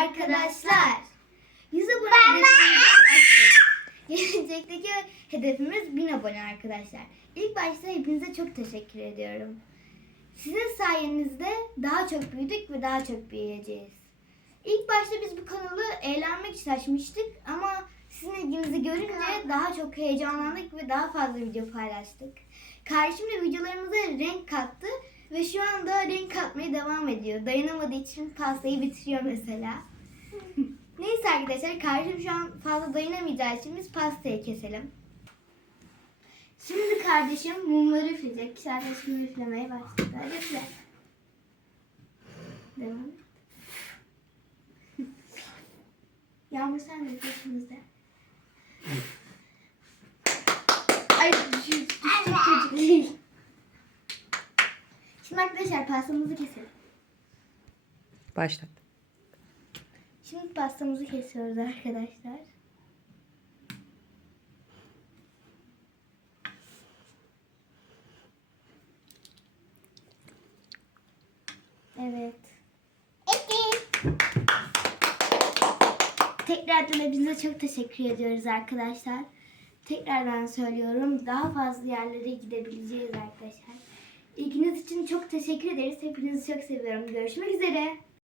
arkadaşlar. 100 abone. Gelecekteki hedefimiz 1000 abone arkadaşlar. İlk başta hepinize çok teşekkür ediyorum. Sizin sayenizde daha çok büyüdük ve daha çok büyüyeceğiz. İlk başta biz bu kanalı eğlenmek için açmıştık ama sizin ilginizi görünce daha çok heyecanlandık ve daha fazla video paylaştık. Kardeşim de videolarımıza renk kattı ve şu anda renk katmaya devam ediyor. Dayanamadığı için pastayı bitiriyor mesela. Neyse arkadaşlar kardeşim şu an fazla dayanamayacağı için biz pastayı keselim. Şimdi kardeşim mumları üfleyecek. Kardeşim üflemeye başladı. Üfle. Devam et. Yağmur sen de üfle şimdi. Ay Şimdi arkadaşlar pastamızı keselim. Başlat. Şimdi pastamızı kesiyoruz arkadaşlar. Evet. Tekrardan hepinize çok teşekkür ediyoruz arkadaşlar. Tekrardan söylüyorum daha fazla yerlere gidebileceğiz arkadaşlar. İlginiz için çok teşekkür ederiz. Hepinizi çok seviyorum. Görüşmek üzere.